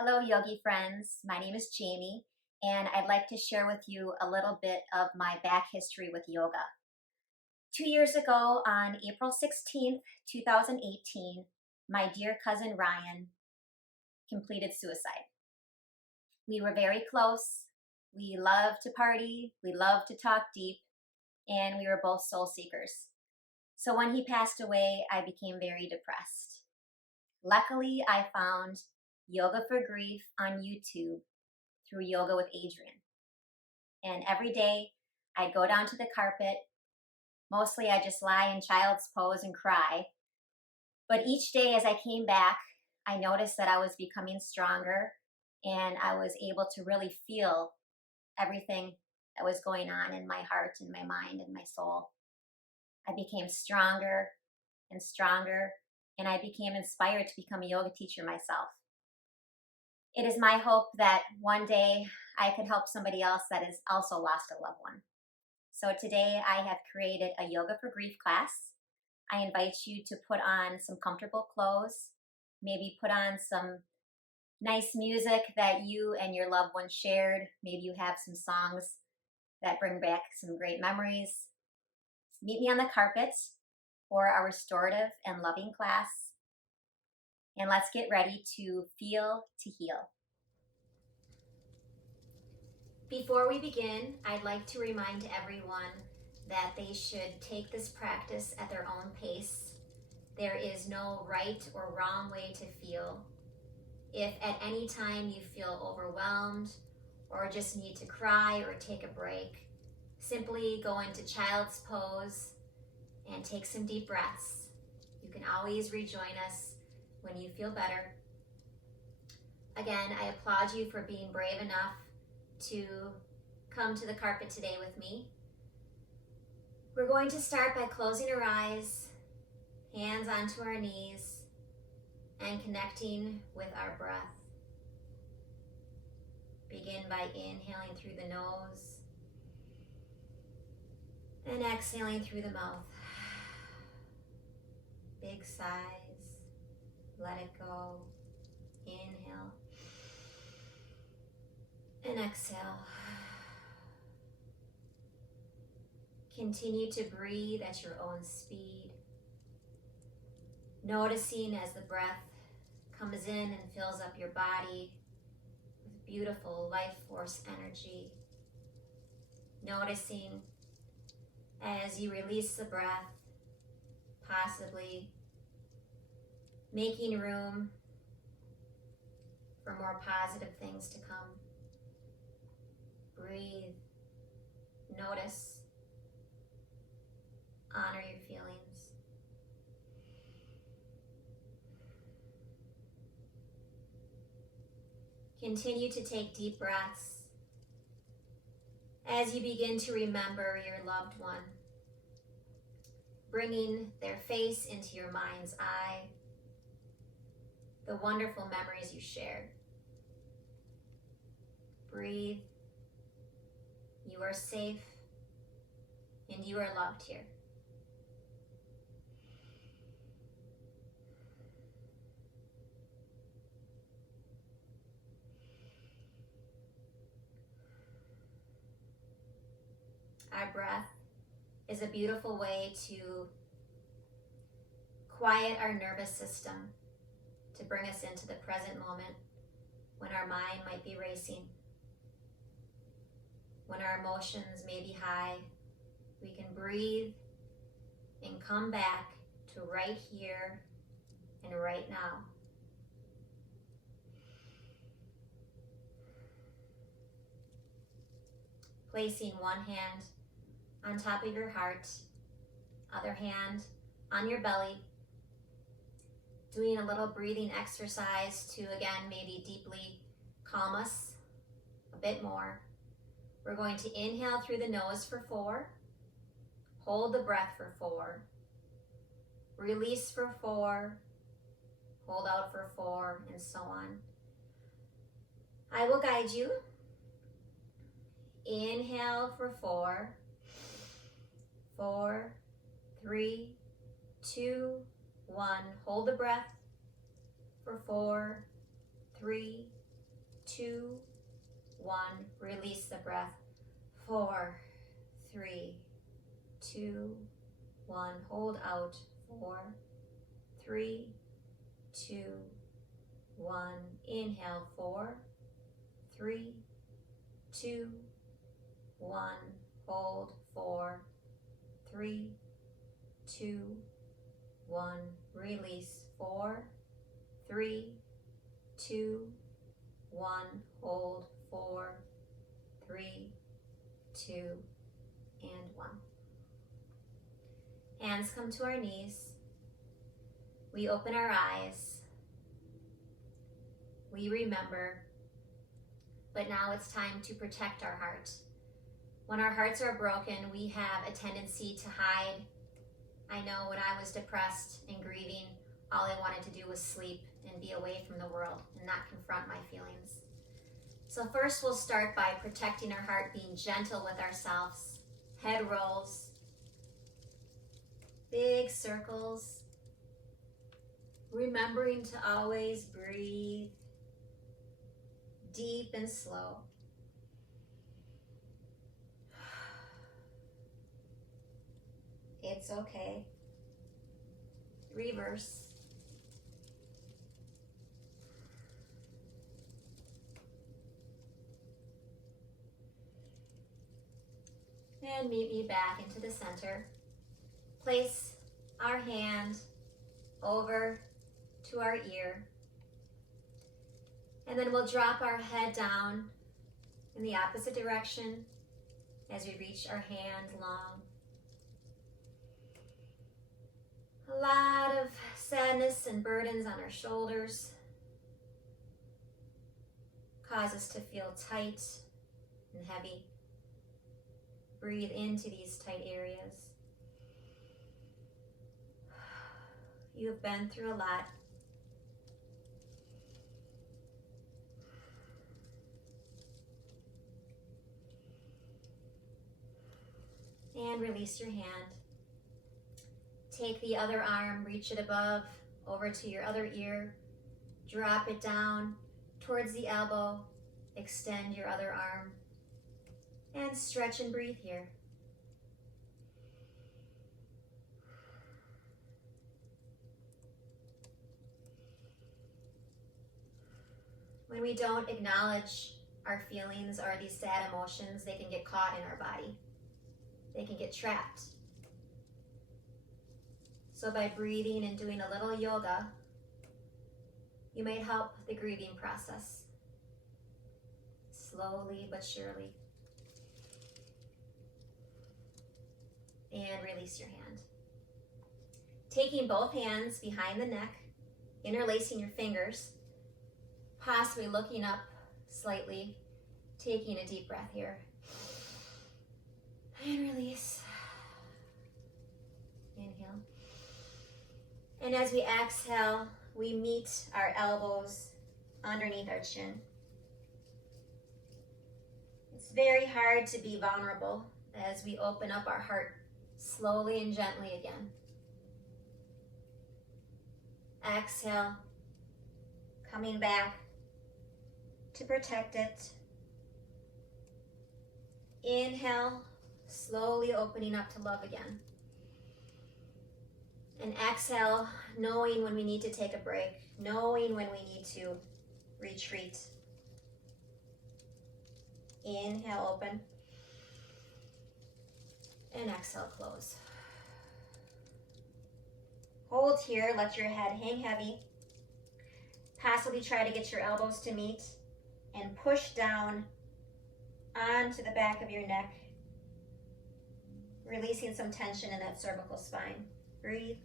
Hello, yogi friends. My name is Jamie, and I'd like to share with you a little bit of my back history with yoga. 2 years ago, on April 16th, 2018, my dear cousin Ryan completed suicide. We were very close. We loved to party, we loved to talk deep, and we were both soul seekers. So when he passed away, I became very depressed. Luckily, I found Yoga for Grief on YouTube through Yoga with Adrian. And every day I'd go down to the carpet. Mostly I just lie in child's pose and cry. But each day as I came back, I noticed that I was becoming stronger and I was able to really feel everything that was going on in my heart and my mind and my soul. I became stronger and stronger, and I became inspired to become a yoga teacher myself. It is my hope that one day I could help somebody else that has also lost a loved one. So today I have created a Yoga for Grief class. I invite you to put on some comfortable clothes, maybe put on some nice music that you and your loved one shared. Maybe you have some songs that bring back some great memories. Meet me on the carpet for our restorative and loving class. And let's get ready to feel to heal. Before we begin, I'd like to remind everyone that they should take this practice at their own pace. There is no right or wrong way to feel. If at any time you feel overwhelmed or just need to cry or take a break, simply go into child's pose and take some deep breaths. You can always rejoin us when you feel better. Again, I applaud you for being brave enough to come to the carpet today with me. We're going to start by closing our eyes, hands onto our knees, and connecting with our breath. Begin by inhaling through the nose and exhaling through the mouth. Big sighs, let it go. Inhale and exhale. Continue to breathe at your own speed, noticing as the breath comes in and fills up your body with beautiful life force energy. Noticing as you release the breath, possibly making room for more positive things to come. Breathe, notice, honor your feelings. Continue to take deep breaths as you begin to remember your loved one, bringing their face into your mind's eye, the wonderful memories you shared. Breathe. You are safe and you are loved here. Our breath is a beautiful way to quiet our nervous system, to bring us into the present moment when our mind might be racing. When our emotions may be high, we can breathe and come back to right here and right now. Placing one hand on top of your heart, other hand on your belly, doing a little breathing exercise to, again, maybe deeply calm us a bit more. We're going to inhale through the nose for 4, hold the breath for 4, release for 4, hold out for 4, and so on. I will guide you. Inhale for 4, 4, 3, 2, 1. Hold the breath for 4, 3, 2, 1. Release the breath. 4, 3, 2, 1. Hold out. 4, 3, 2, 1. Inhale. 4, 3, 2, 1. Hold. 4, 3, 2, 1. Release. 4, 3, 2, 1. Hold. 4, 3, 2, and 1. Hands come to our knees. We open our eyes. We remember. But now it's time to protect our heart. When our hearts are broken, we have a tendency to hide. I know when I was depressed and grieving, all I wanted to do was sleep and be away from the world and not confront my feelings. So first we'll start by protecting our heart, being gentle with ourselves. Head rolls, big circles. Remembering to always breathe deep and slow. It's okay. Reverse. And meet me back into the center. Place our hand over to our ear. And then we'll drop our head down in the opposite direction as we reach our hand long. A lot of sadness and burdens on our shoulders cause us to feel tight and heavy. Breathe into these tight areas. You have been through a lot. And release your hand. Take the other arm, reach it above, over to your other ear. Drop it down towards the elbow. Extend your other arm. And stretch and breathe here. When we don't acknowledge our feelings or these sad emotions, they can get caught in our body. They can get trapped. So by breathing and doing a little yoga, you might help the grieving process. Slowly but surely. And release your hand. Taking both hands behind the neck, interlacing your fingers, possibly looking up slightly, taking a deep breath here. And release. Inhale. And as we exhale, we meet our elbows underneath our chin. It's very hard to be vulnerable as we open up our heart slowly and gently again. Exhale, coming back to protect it. Inhale, slowly opening up to love again. And exhale, knowing when we need to take a break, knowing when we need to retreat. Inhale, open. And exhale, close. Hold here, let your head hang heavy. Possibly try to get your elbows to meet and push down onto the back of your neck, releasing some tension in that cervical spine. Breathe.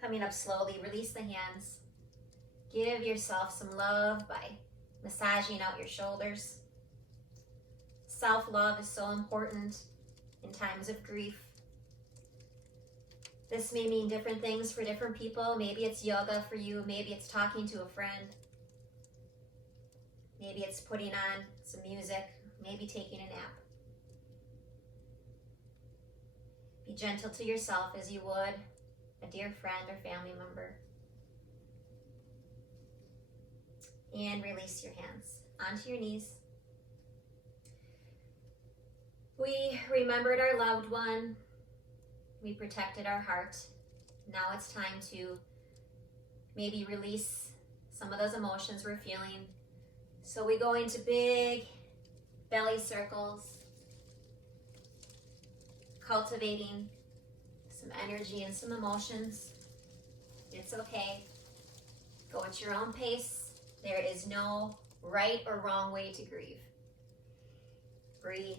Coming up slowly, release the hands. Give yourself some love by massaging out your shoulders. Self-love is so important in times of grief. This may mean different things for different people. Maybe it's yoga for you. Maybe it's talking to a friend. Maybe it's putting on some music. Maybe taking a nap. Be gentle to yourself as you would a dear friend or family member. And release your hands onto your knees. We remembered our loved one. We protected our heart. Now it's time to maybe release some of those emotions we're feeling. So we go into big belly circles, cultivating some energy and some emotions. It's okay. Go at your own pace. There is no right or wrong way to grieve. Breathe.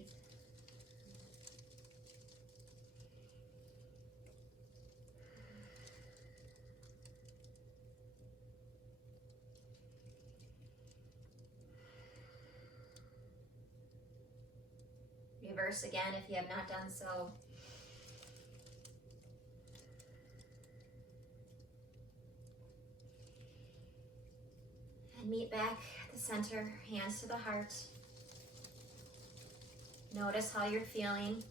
Reverse again if you have not done so. And meet back at the center, hands to the heart. Notice how you're feeling.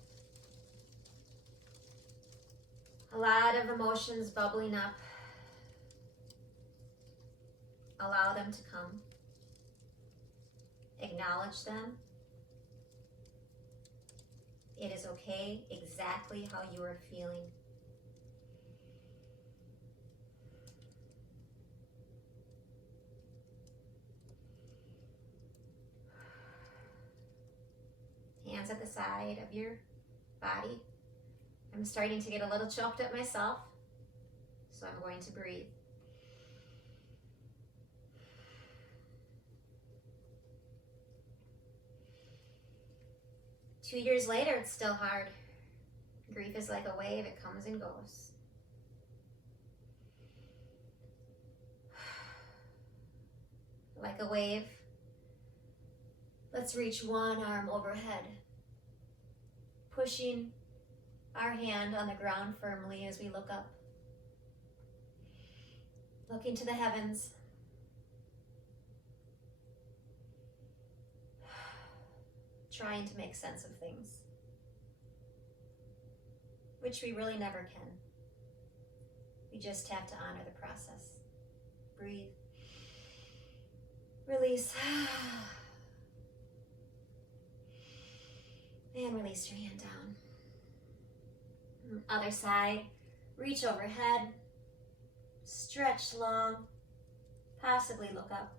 A lot of emotions bubbling up. Allow them to come. Acknowledge them. It is okay exactly how you are feeling. Hands at the side of your body. I'm starting to get a little choked up myself, so I'm going to breathe. Two years later, it's still hard. Grief is like a wave, it comes and goes. Like a wave, let's reach one arm overhead, pushing our hand on the ground firmly as we look up. Looking to the heavens. Trying to make sense of things, which we really never can. We just have to honor the process. Breathe. Release. And release your hand down. Other side. Reach overhead. Stretch long. Possibly look up.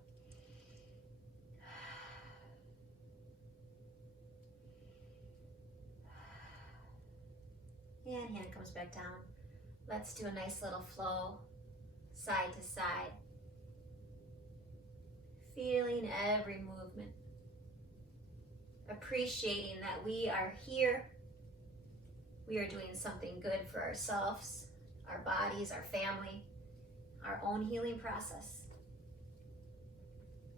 And hand comes back down. Let's do a nice little flow, side to side. Feeling every movement. Appreciating that we are here. We are doing something good for ourselves, our bodies, our family, our own healing process.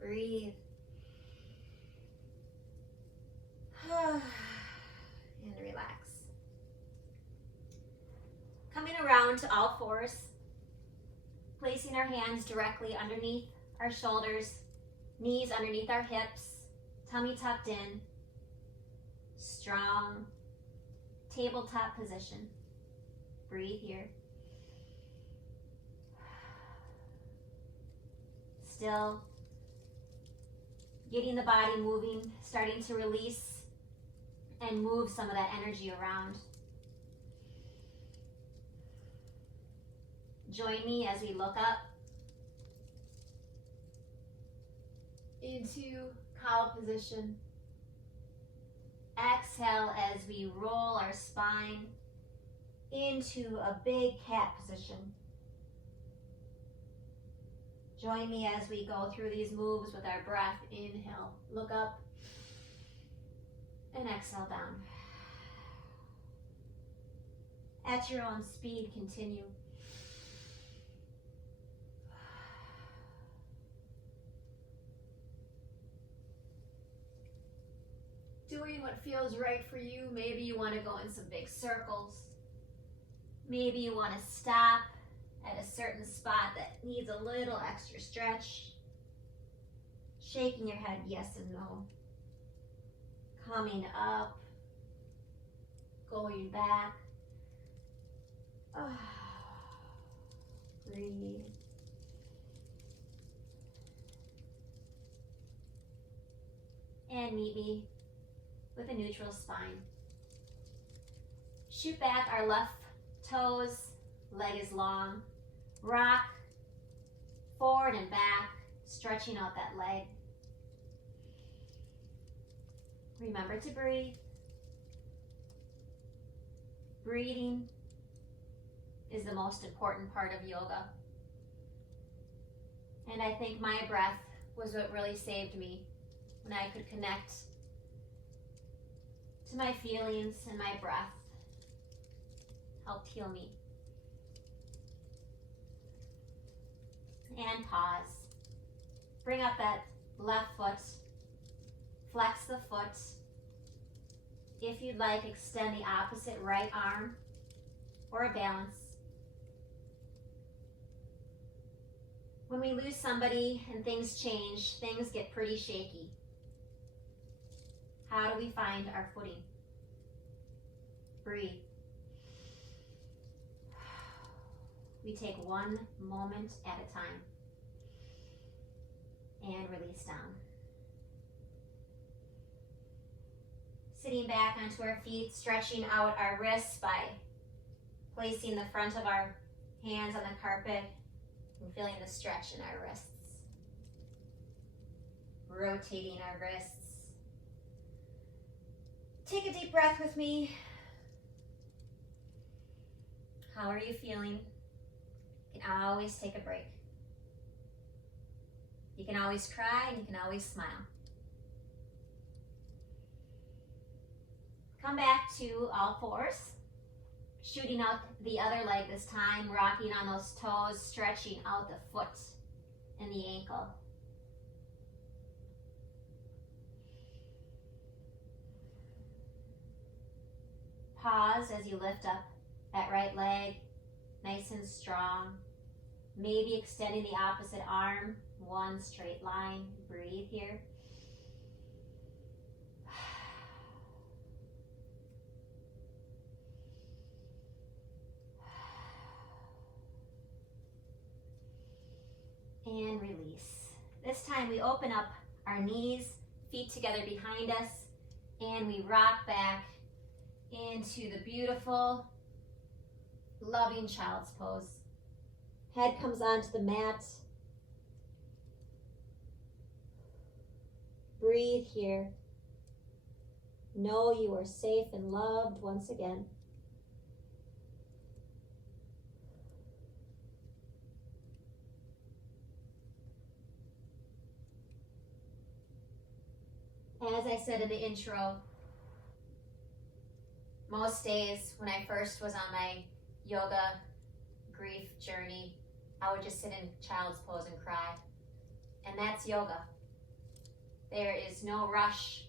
Breathe. And relax. Coming around to all fours, placing our hands directly underneath our shoulders, knees underneath our hips, tummy tucked in, strong tabletop position. Breathe here. Still getting the body moving, starting to release and move some of that energy around. Join me as we look up into cow position. Exhale as we roll our spine into a big cat position. Join me as we go through these moves with our breath. Inhale, look up, and exhale down. At your own speed, continue. Doing what feels right for you. Maybe you want to go in some big circles. Maybe you want to stop at a certain spot that needs a little extra stretch. Shaking your head yes and no. Coming up, going back. Breathe. And meet me with a neutral spine. Shoot back our left toes, leg is long. Rock forward and back, stretching out that leg. Remember to breathe. Breathing is the most important part of yoga. And I think my breath was what really saved me when I could connect to my feelings, and my breath helped heal me. And pause. Bring up that left foot. Flex the foot. If you'd like, extend the opposite right arm or a balance. When we lose somebody and things change, things get pretty shaky. How do we find our footing? Breathe. We take one moment at a time and release down. Sitting back onto our feet, stretching out our wrists by placing the front of our hands on the carpet and feeling the stretch in our wrists. Rotating our wrists. Take a deep breath with me. How are you feeling? You can always take a break. You can always cry and you can always smile. Come back to all fours. Shooting out the other leg this time, rocking on those toes, stretching out the foot and the ankle. Pause as you lift up that right leg, nice and strong. Maybe extending the opposite arm, one straight line. Breathe here. And release. This time we open up our knees, feet together behind us, and we rock back into the beautiful, loving child's pose. Head comes onto the mat. Breathe here. Know you are safe and loved once again. As I said in the intro, most days when I first was on my yoga grief journey, I would just sit in child's pose and cry. And that's yoga. There is no rush.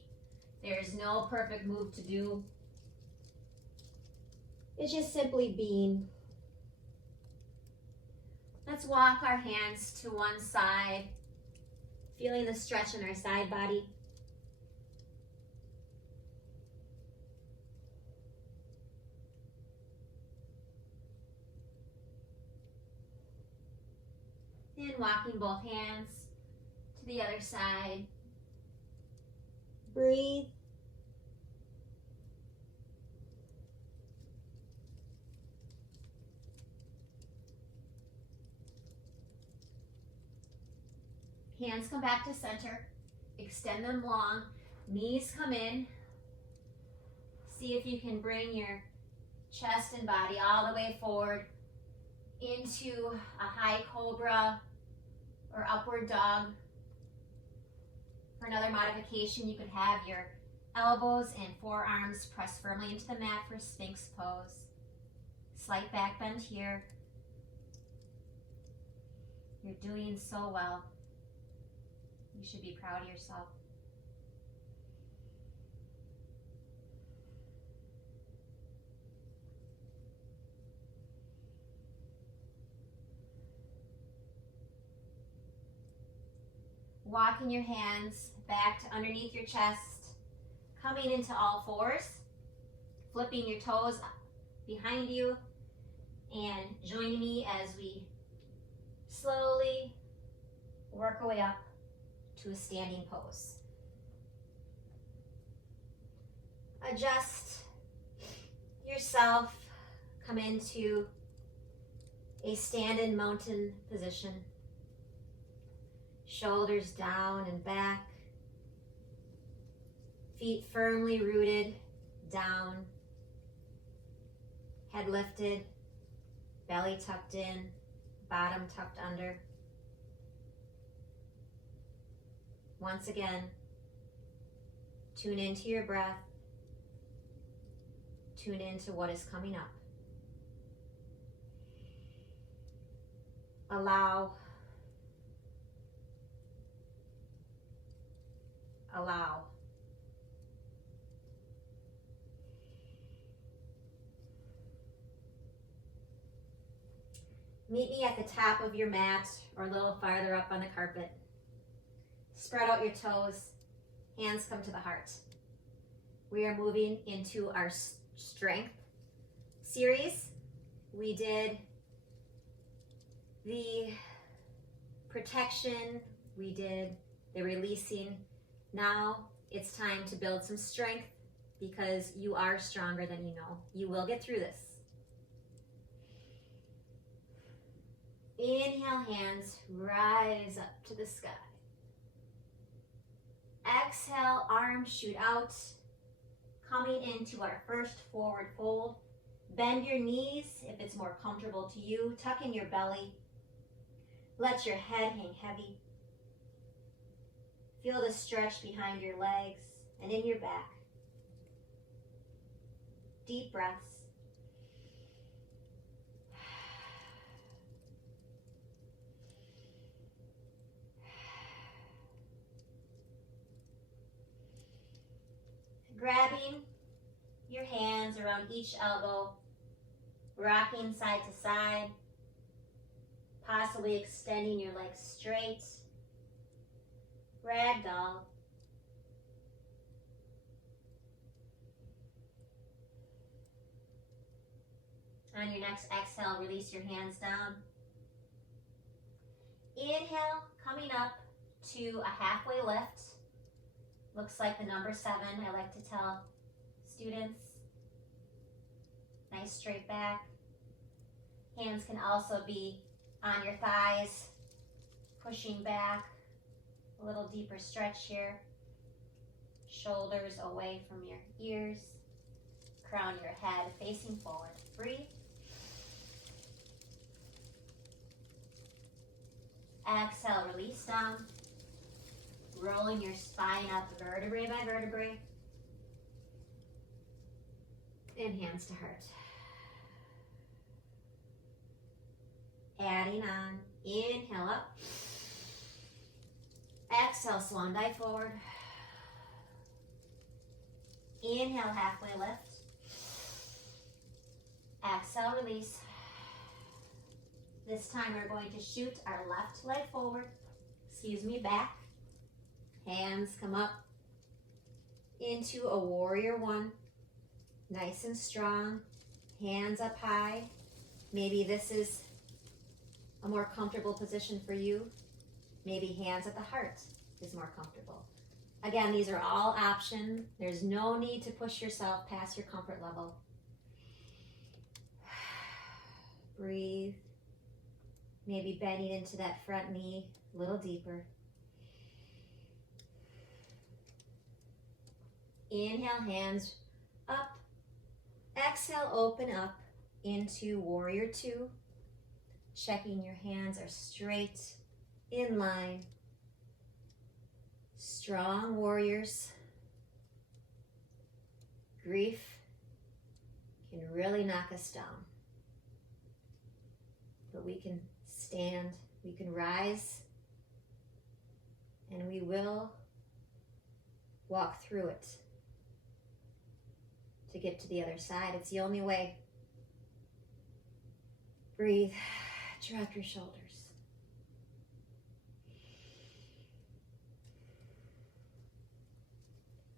There is no perfect move to do. It's just simply being. Let's walk our hands to one side, feeling the stretch in our side body. And walking both hands to the other side. Breathe. Hands come back to center. Extend them long. Knees come in. See if you can bring your chest and body all the way forward into a high cobra or upward dog. For another modification, you could have your elbows and forearms pressed firmly into the mat for Sphinx pose. Slight back bend here. You're doing so well. You should be proud of yourself. Walking your hands back to underneath your chest, coming into all fours, flipping your toes behind you, And join me as we slowly work our way up to a standing pose. Adjust yourself, come into a stand-in mountain position. Shoulders down and back, feet firmly rooted down, head lifted, belly tucked in, bottom tucked under. Once again, tune into your breath, tune into what is coming up. Allow. Meet me at the top of your mat or a little farther up on the carpet. Spread out your toes, hands come to the heart. We are moving into our strength series. We did the protection, we did the releasing. Now it's time to build some strength because you are stronger than you know. You will get through this. Inhale, hands rise up to the sky. Exhale, arms shoot out. Coming into our first forward fold. Bend your knees if it's more comfortable to you. Tuck in your belly. Let your head hang heavy. Feel the stretch behind your legs and in your back. Deep breaths. Grabbing your hands around each elbow, rocking side to side, possibly extending your legs straight. Ragdoll. On your next exhale, release your hands down. Inhale, coming up to a halfway lift. Looks like the number 7, I like to tell students. Nice straight back. Hands can also be on your thighs, pushing back. A little deeper stretch here. Shoulders away from your ears. Crown your head facing forward. Breathe. Exhale, release down. Rolling your spine up vertebrae by vertebrae. And hands to heart. Adding on. Inhale up. Exhale, swan dive forward. Inhale, halfway lift. Exhale, release. This time we're going to shoot our left leg forward. Back. Hands come up into a warrior 1. Nice and strong. Hands up high. Maybe this is a more comfortable position for you. Maybe hands at the heart is more comfortable. Again, these are all options. There's no need to push yourself past your comfort level. Breathe. Maybe bending into that front knee a little deeper. Inhale, hands up. Exhale, open up into warrior 2. Checking your hands are straight, in line. Strong warriors. Grief can really knock us down. But we can stand, we can rise, and we will walk through it to get to the other side. It's the only way. Breathe, drop your shoulders.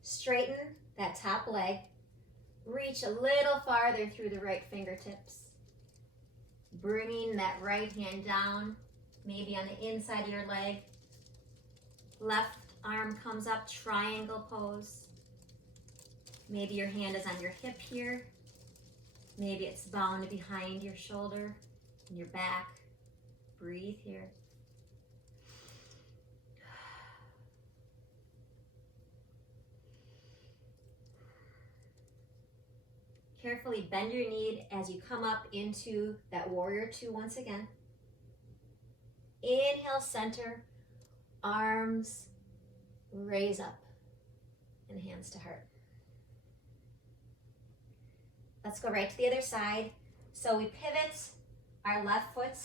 Straighten that top leg. Reach a little farther through the right fingertips. bringing that right hand down, maybe on the inside of your leg. Left arm comes up, triangle pose. Maybe your hand is on your hip here. Maybe it's bound behind your shoulder and your back. Breathe here. Carefully bend your knee as you come up into that warrior two once again. Inhale, center, arms raise up, and hands to heart. Let's go right to the other side. So we pivot our left foot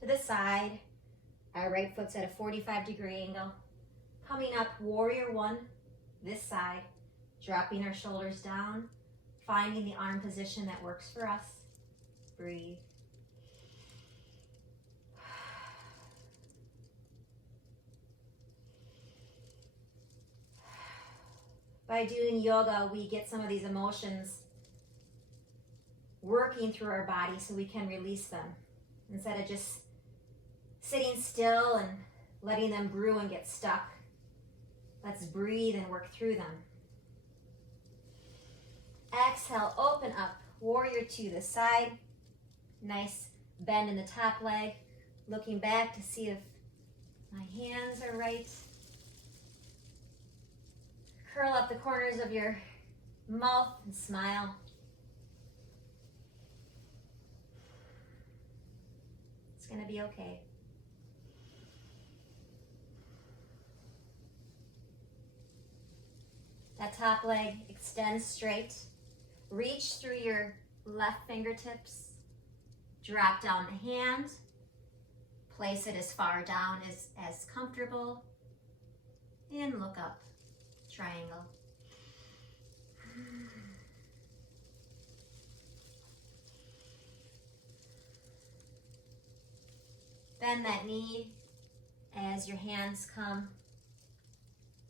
to the side. Our right foot's at a 45-degree angle. Coming up, warrior one, this side. Dropping our shoulders down. Finding the arm position that works for us. Breathe. By doing yoga, we get some of these emotions working through our body so we can release them. Instead of just sitting still and letting them brew and get stuck. Let's breathe and work through them. Exhale, open up, warrior two, the side. Nice bend in the top leg. Looking back to see if my hands are right. Curl up the corners of your mouth and smile. It's going to be okay. That top leg extends straight. Reach through your left fingertips. Drop down the hand. Place it as far down as comfortable. And look up. Triangle. Bend that knee as your hands come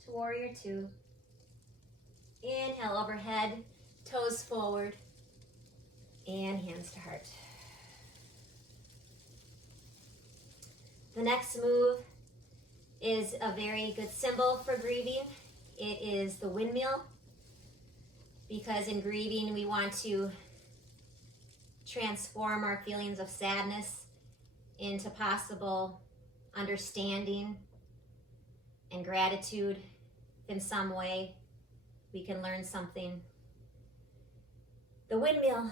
to warrior two. Inhale overhead, toes forward, and hands to heart. The next move is a very good symbol for grieving. It is the windmill, because in grieving we want to transform our feelings of sadness into possible understanding and gratitude in some way. We can learn something. The windmill.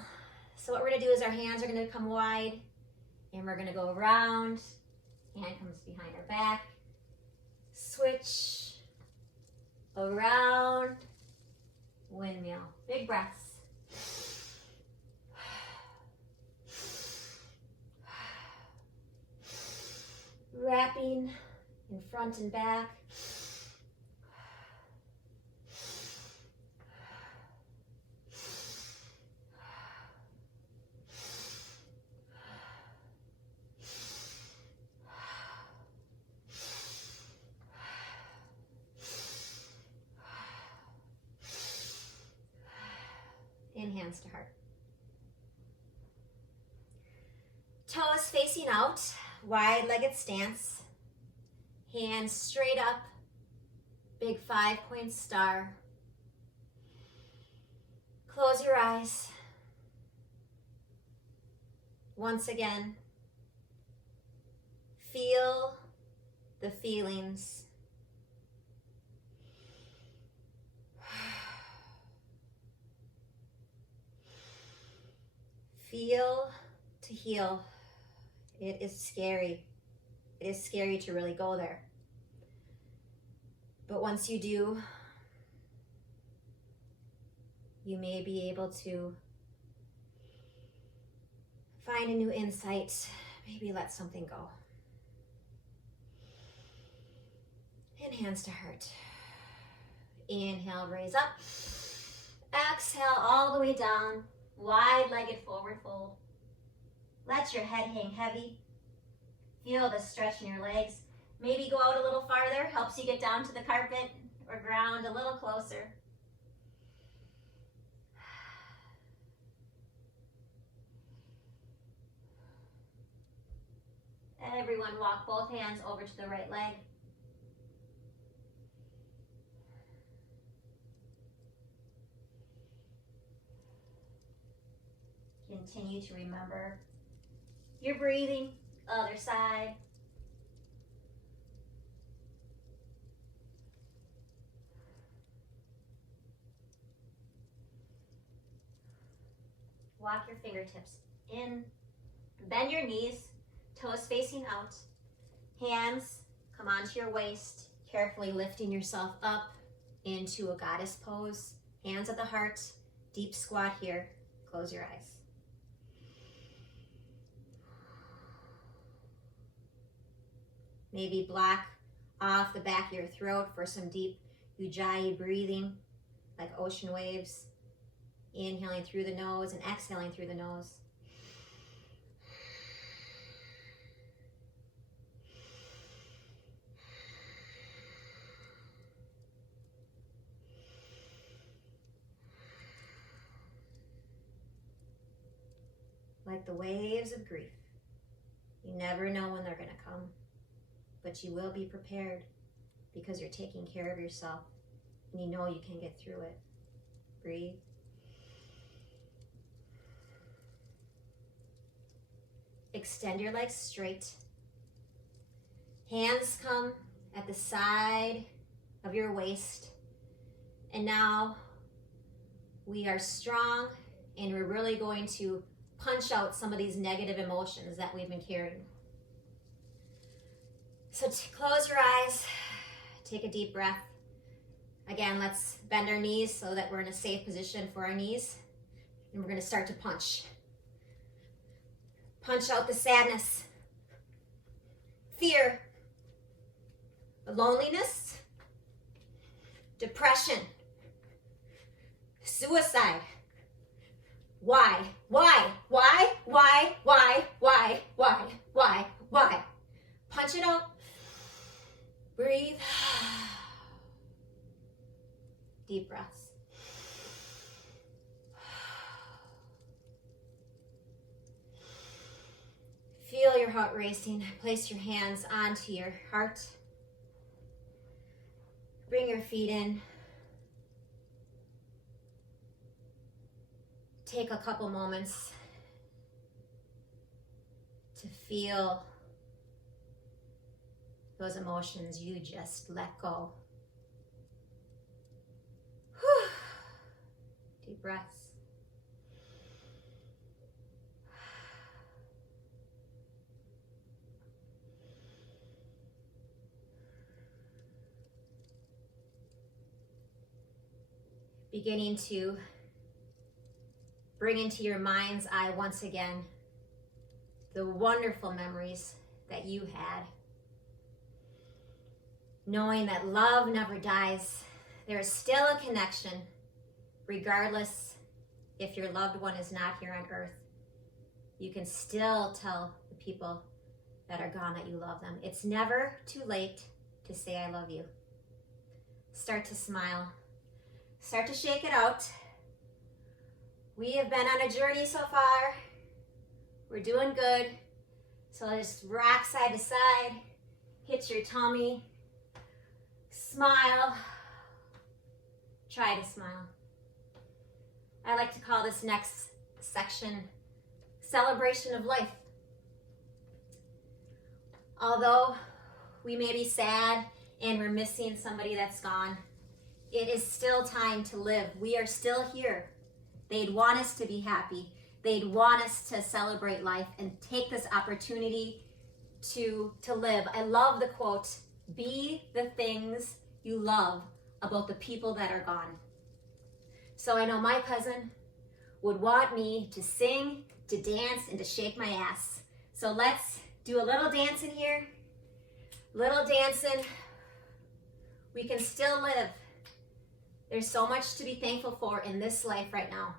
So what we're going to do is our hands are going to come wide and we're going to go around. Hand comes behind our back. Switch. Around. Windmill. Big breaths. Wrapping in front and back. And hands to heart. Toes facing out, wide-legged stance. Hands straight up, big 5-point star. Close your eyes. Once again, feel the feelings. Feel to heal. It is scary. It is scary to really go there. But once you do, you may be able to find a new insight. Maybe let something go. And hands to heart. Inhale, raise up. Exhale all the way down. Wide-legged forward fold. Let your head hang heavy. Feel the stretch in your legs. Maybe go out a little farther. Helps you get down to the carpet or ground a little closer. Everyone walk both hands over to the right leg. Continue to remember your breathing. Other side. Walk your fingertips in. Bend your knees, toes facing out. Hands come onto your waist, carefully lifting yourself up into a goddess pose. Hands at the heart, deep squat here. Close your eyes. Maybe block off the back of your throat for some deep ujjayi breathing, like ocean waves. Inhaling through the nose and exhaling through the nose. Like the waves of grief. You never know when they're going to come, but you will be prepared because you're taking care of yourself and you know you can get through it. Breathe. Extend your legs straight. Hands come at the side of your waist. And now we are strong and we're really going to punch out some of these negative emotions that we've been carrying. So close your eyes, take a deep breath. Again, let's bend our knees so that we're in a safe position for our knees. And we're going to start to punch. Punch out the sadness, fear, loneliness, depression, suicide. Why? Punch it out. Breathe. Deep breaths. Feel your heart racing. Place your hands onto your heart. Bring your feet in. Take a couple moments to feel those emotions you just let go. Whew. Deep breaths. Beginning to bring into your mind's eye once again the wonderful memories that you had. Knowing that love never dies. There is still a connection, regardless if your loved one is not here on earth. You can still tell the people that are gone that you love them. It's never too late to say I love you. Start to smile. Start to shake it out. We have been on a journey so far. We're doing good. So just rock side to side. Hit your tummy. Smile. Try to smile. I like to call this next section celebration of life. Although we may be sad and we're missing somebody that's gone, it is still time to live. We are still here. They'd want us to be happy. They'd want us to celebrate life and take this opportunity to live. I love the quote, be the things you love about the people that are gone. So I know my cousin would want me to sing, to dance, and to shake my ass. So let's do a little dancing here. Little dancing. We can still live. There's so much to be thankful for in this life right now.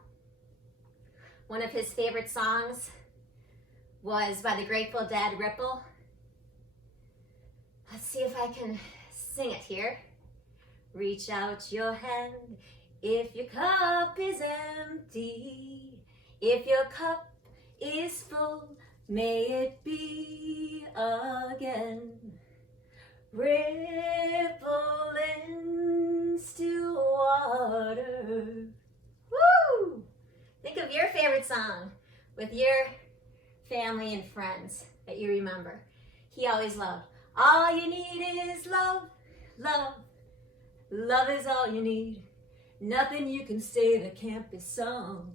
One of his favorite songs was by the Grateful Dead, Ripple. Let's see if I can sing it here. Reach out your hand if your cup is empty. If your cup is full, May it be again. Ripple in still water. Woo! Think of your favorite song with your family and friends that you remember. He always loved. All you need is love, love. Love is all you need. Nothing you can say that can't be sung.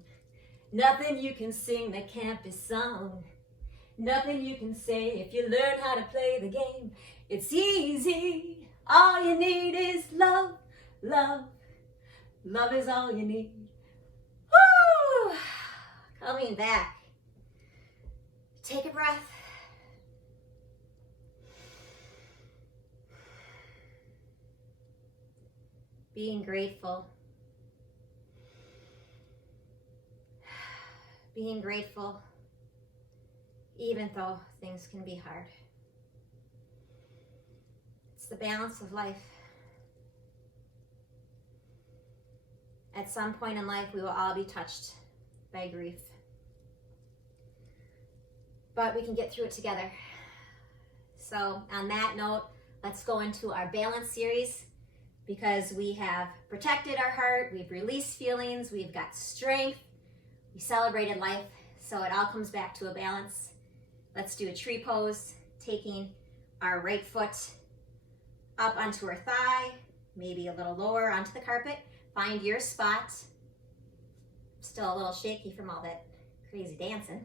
Nothing you can sing that can't be sung. Nothing you can say if you learn how to play the game. It's easy. All you need is love, love. Love is all you need. Woo! Coming back. Take a breath. Being grateful. Being grateful even though things can be hard. It's the balance of life. At some point in life, we will all be touched by grief. But we can get through it together. So on that note, let's go into our balance series, because we have protected our heart, we've released feelings, we've got strength, we celebrated life, so it all comes back to a balance. Let's do a tree pose, taking our right foot up onto our thigh, maybe a little lower onto the carpet. Find your spot. Still a little shaky from all that crazy dancing.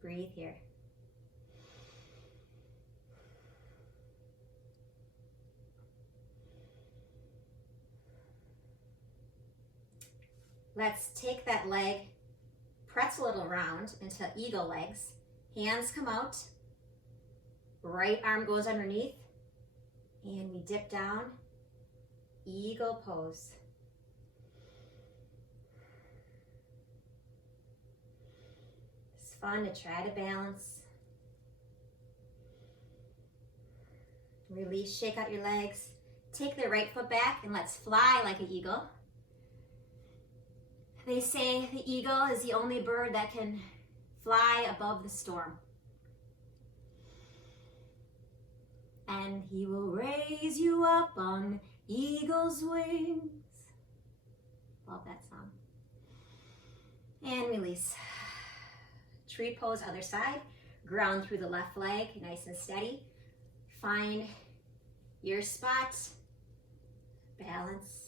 Breathe here. Let's take that leg, pretzel it around into eagle legs. Hands come out, right arm goes underneath, and we dip down, eagle pose. It's fun to try to balance. Release, shake out your legs. Take the right foot back and let's fly like an eagle. They say the eagle is the only bird that can fly above the storm. And he will raise you up on eagle's wings. Love that song. And release. Tree pose, other side. Ground through the left leg, nice and steady. Find your spot. Balance.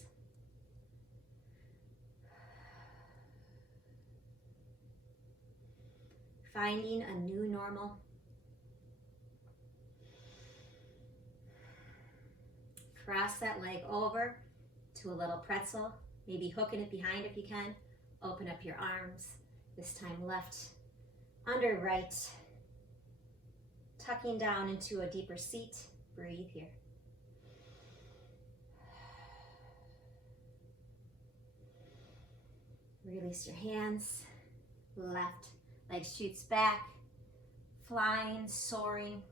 Finding a new normal. Cross that leg over to a little pretzel, maybe hooking it behind if you can. Open up your arms, this time left under right. Tucking down into a deeper seat. Breathe here. Release your hands. Left leg shoots back, flying, soaring.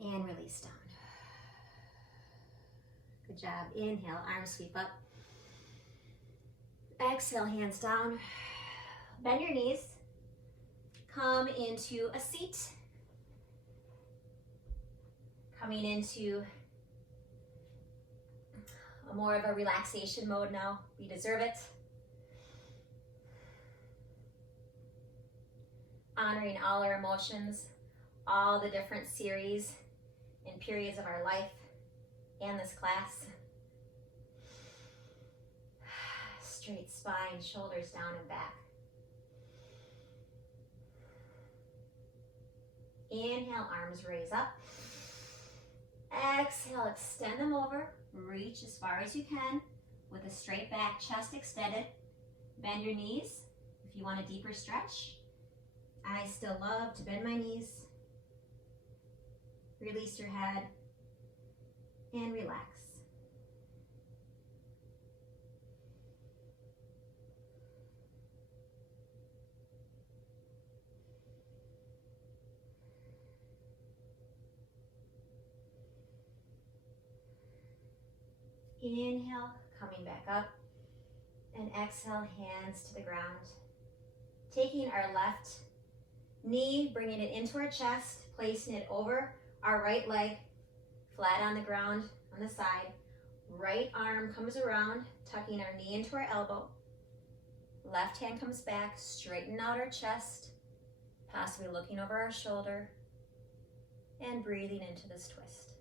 And release down. Good job. Inhale, arms sweep up. Exhale, hands down. Bend your knees. Come into a seat. Coming into more of a relaxation mode now. We deserve it. Honoring all our emotions, all the different series and periods of our life and this class. Straight spine, shoulders down and back. Inhale, arms raise up. Exhale, extend them over. Reach as far as you can with a straight back, chest extended. Bend your knees if you want a deeper stretch. I still love to bend my knees. Release your head and relax. Inhale, Coming back up. And exhale, hands to the ground. Taking our left knee, bringing it into our chest, placing it over our right leg, flat on the ground on the side. Right arm comes around, tucking our knee into our elbow. Left hand comes back, straighten out our chest, possibly looking over our shoulder, and breathing into this twist.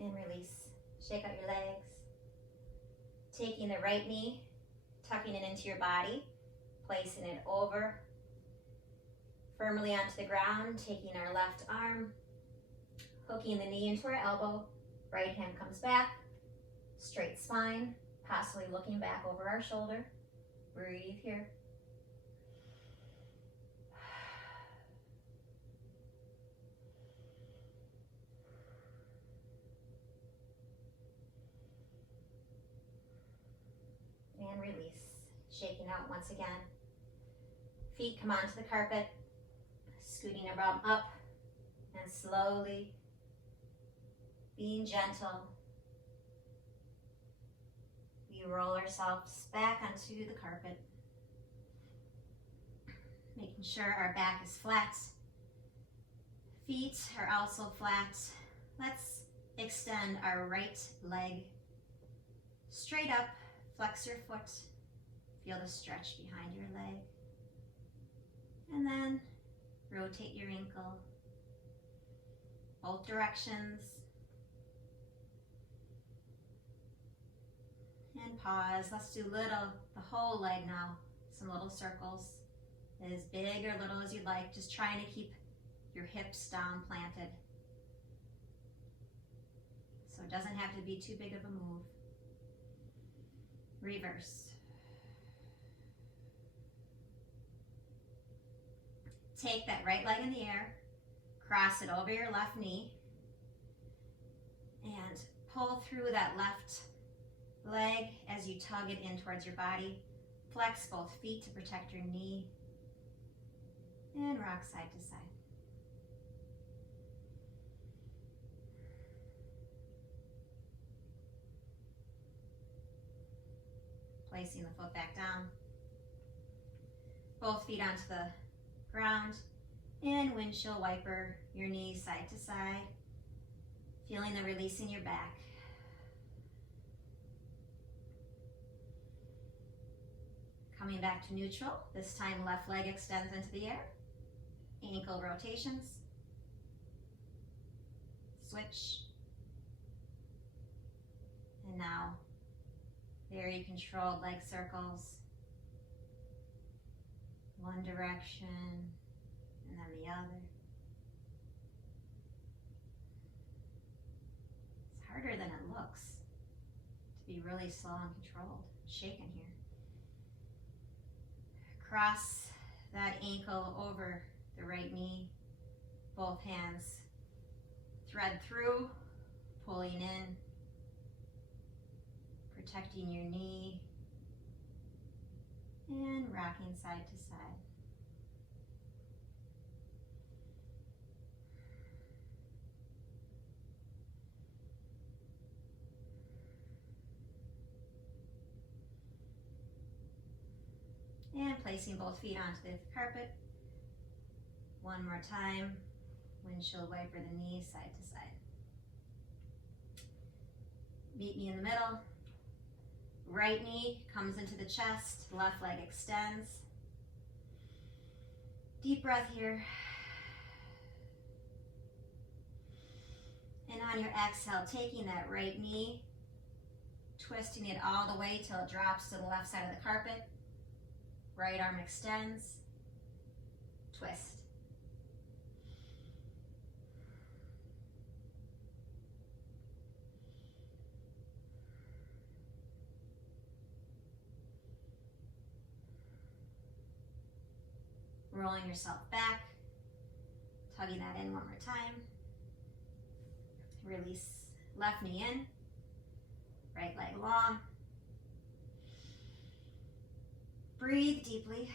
And release. Shake out your legs. Taking the right knee, tucking it into your body, placing it over, firmly onto the ground, taking our left arm, hooking the knee into our elbow, right hand comes back, straight spine, possibly looking back over our shoulder. Breathe here. And release. Shaking out once again. Feet come onto the carpet, scooting our bum up, and slowly, being gentle, we roll ourselves back onto the carpet, making sure our back is flat. Feet are also flat. Let's extend our right leg straight up, flex your foot, feel the stretch behind your leg, and then rotate your ankle both directions, and pause. Let's do the whole leg now, some little circles, as big or little as you'd like, just trying to keep your hips down planted, so it doesn't have to be too big of a move. Reverse. Take that right leg in the air, cross it over your left knee, and pull through that left leg as you tug it in towards your body. Flex both feet to protect your knee, and rock side to side. Placing the foot back down, both feet onto the ground, and windshield wiper your knees side to side, feeling the release in your back. Coming back to neutral, this time left leg extends into the air, ankle rotations, switch, and now very controlled leg circles, one direction and then the other. It's harder than it looks to be really slow and controlled, shaking here. Cross that ankle over the right knee, both hands thread through, pulling in, protecting your knee, and rocking side to side. And placing both feet onto the carpet. One more time. Windshield wiper the knees side to side. Meet me in the middle. Right knee comes into the chest, left leg extends. Deep breath here. And on your exhale, taking that right knee, twisting it all the way till it drops to the left side of the carpet. Right arm extends, twist. Rolling yourself back, tugging that in one more time. Release Left knee in, right leg long. Breathe deeply.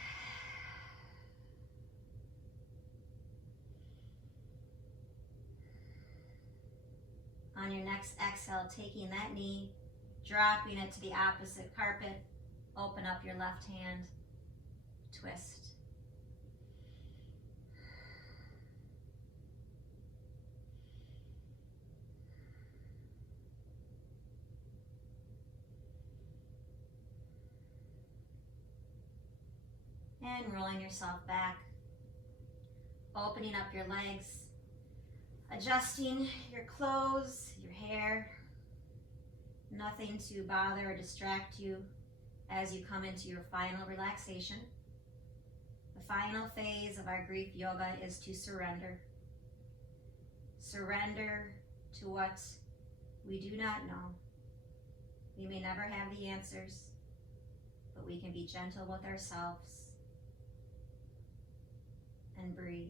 On your next exhale, taking that knee, dropping it to the opposite carpet. Open up your left hand, twist. And rolling yourself back, opening up your legs, adjusting your clothes, your hair. Nothing to bother or distract you as you come into your final relaxation. The final phase of our grief yoga is to surrender. Surrender to what we do not know. We may never have the answers, but we can be gentle with ourselves and breathe.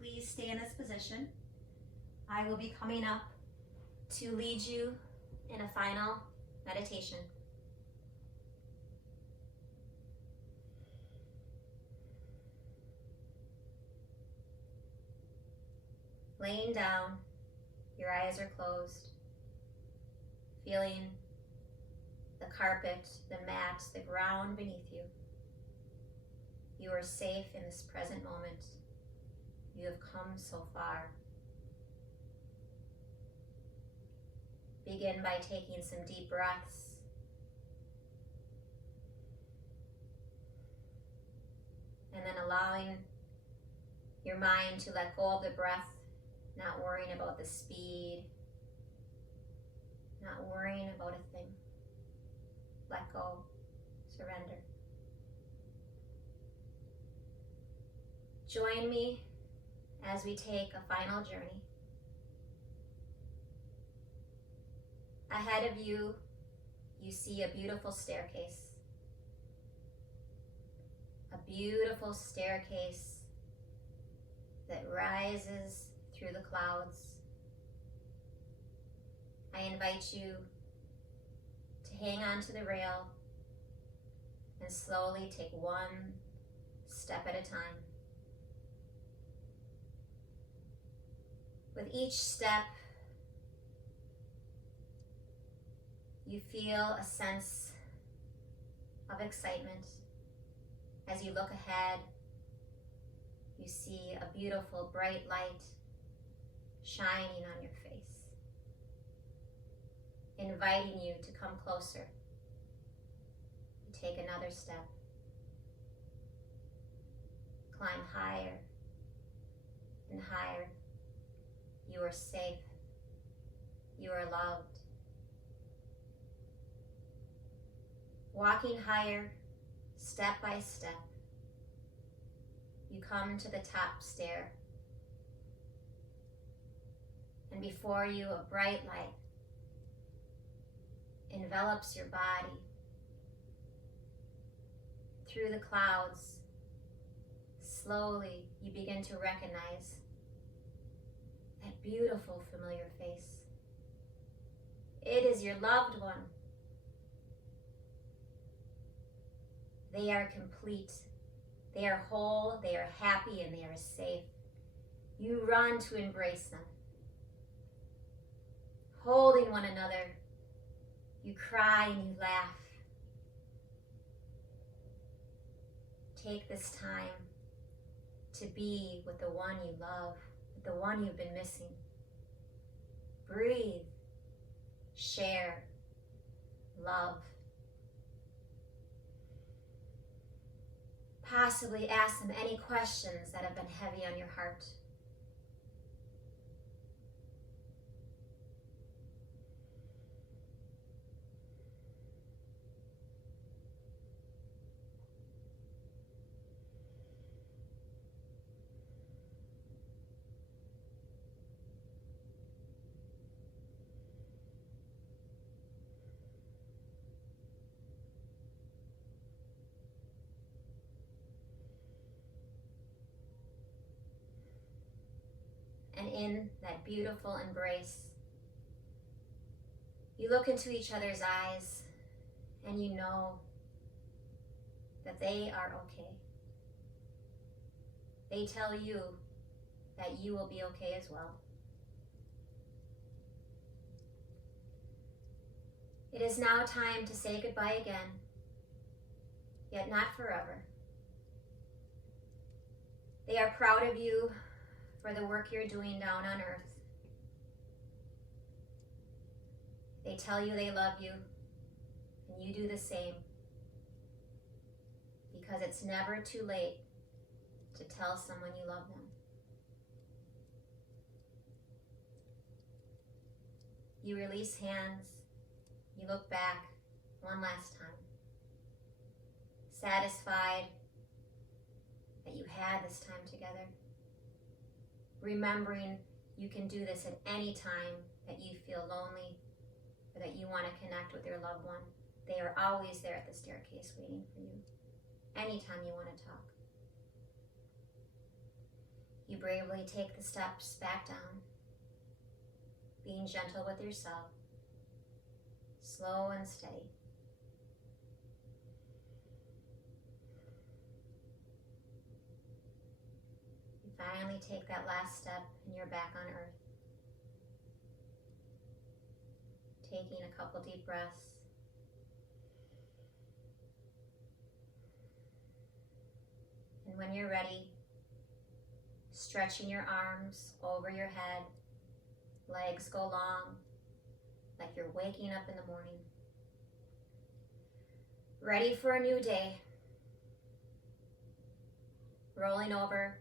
Please stay in this position. I will be coming up to lead you in a final meditation. Laying down, your eyes are closed, feeling the carpet, the mat, the ground beneath you. You are safe in this present moment. You have come so far. Begin by taking some deep breaths. And then allowing your mind to let go of the breath, not worrying about the speed, not worrying about a thing. Let go, surrender. Join me as we take a final journey. Ahead of you, you see a beautiful staircase. A beautiful staircase that rises through the clouds. I invite you to hang on to the rail and slowly take one step at a time. With each step, you feel a sense of excitement. As you look ahead, you see a beautiful bright light shining on your face, inviting you to come closer. You take another step, climb higher and higher. You are safe. You are loved. Walking higher, step by step, you come to the top stair. And before you, a bright light envelops your body. Through the clouds, slowly you begin to recognize that beautiful familiar face. It is your loved one. They are complete, they are whole, they are happy, and they are safe. You run to embrace them. Holding one another, you cry and you laugh. Take this time to be with the one you love, with the one you've been missing. Breathe, share, love. Possibly ask them any questions that have been heavy on your heart. And in that beautiful embrace, you look into each other's eyes and you know that they are okay. They tell you that you will be okay as well. It is now time to say goodbye again, yet not forever. They are proud of you for the work you're doing down on earth. They tell you they love you, and you do the same, because it's never too late to tell someone you love them. You release hands, you look back one last time, satisfied that you had this time together, remembering you can do this at any time that you feel lonely or that you want to connect with your loved one. They are always there at the staircase waiting for you, anytime you want to talk. You bravely take the steps back down, being gentle with yourself, slow and steady. You finally take that last step and you're back on earth. Taking a couple deep breaths. And when you're ready, stretching your arms over your head, legs go long, like you're waking up in the morning. Ready for a new day. Rolling over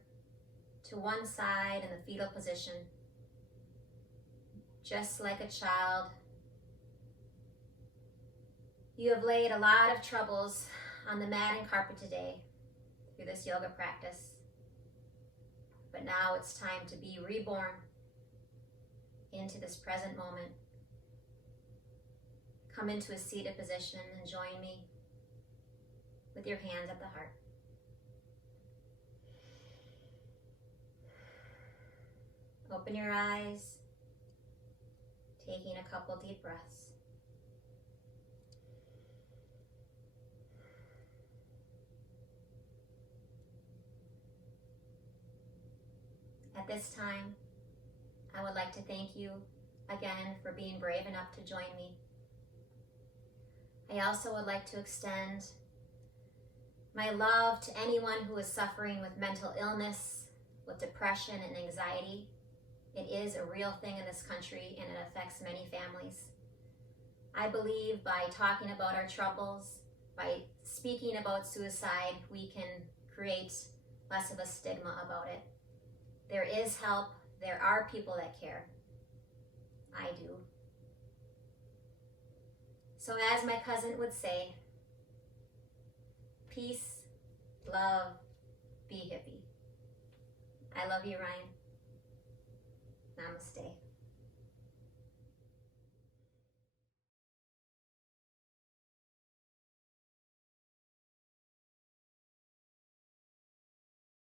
to one side in the fetal position, just like a child. You have laid a lot of troubles on the mat and carpet today through this yoga practice. But now it's time to be reborn into this present moment. Come into a seated position and join me with your hands at the heart. Open your eyes, taking a couple deep breaths. At this time, I would like to thank you again for being brave enough to join me. I also would like to extend my love to anyone who is suffering with mental illness, with depression and anxiety. It is a real thing in this country and it affects many families. I believe by talking about our troubles, by speaking about suicide, we can create less of a stigma about it. There is help. There are people that care. I do. So as my cousin would say, peace, love, be hippie. I love you, Ryan. Namaste.